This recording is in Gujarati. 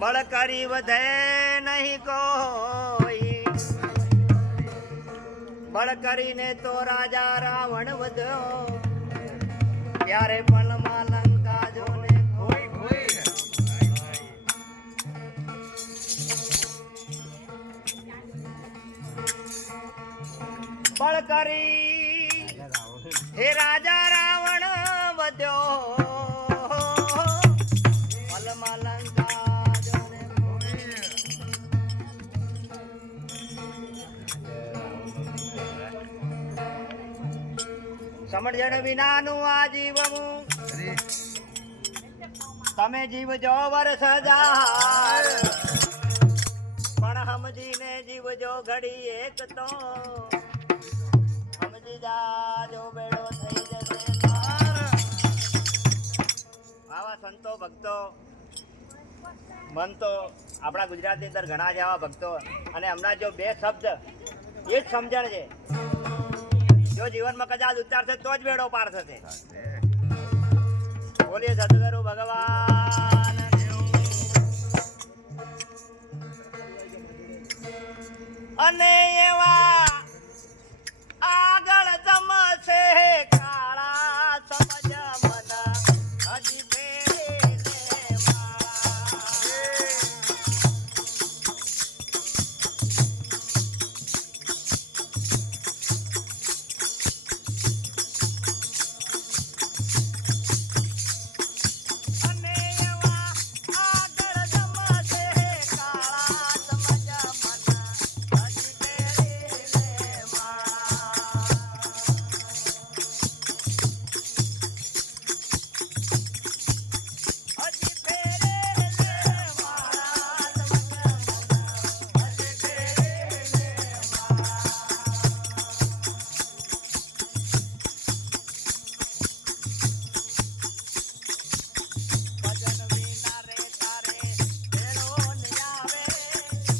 બળ કરી વધે નહીં કોઈ, બળ કરીને તો રાજા રાવણ વધ્યો, ત્યારે પલમાં લંકા જોને ખોઈ ખોઈ. બળ કરી હે રાજા રાવણ વધ્યો, પલમાં લંકા જોને ખોઈ. સમજણ વિનાનું આ જીવવું, તમે જીવજો વર્ષ હજાર, પણ સમજીને જીવજો ઘડી એક તો, સમજી જાજો બેડો થઈ જશે પાર. આવા સંતો ભક્તો મન તો આપણા ગુજરાતની અંદર ઘણા જ આવા ભક્તો, અને હમણાં જો બે શબ્દ એ જ સમજણ છે, જો જીવનમાં કદાચ ઉચ્ચારશે તો જ બેડો પાર થશે. બોલીએ સદગુરુ ભગવાન. અને એવા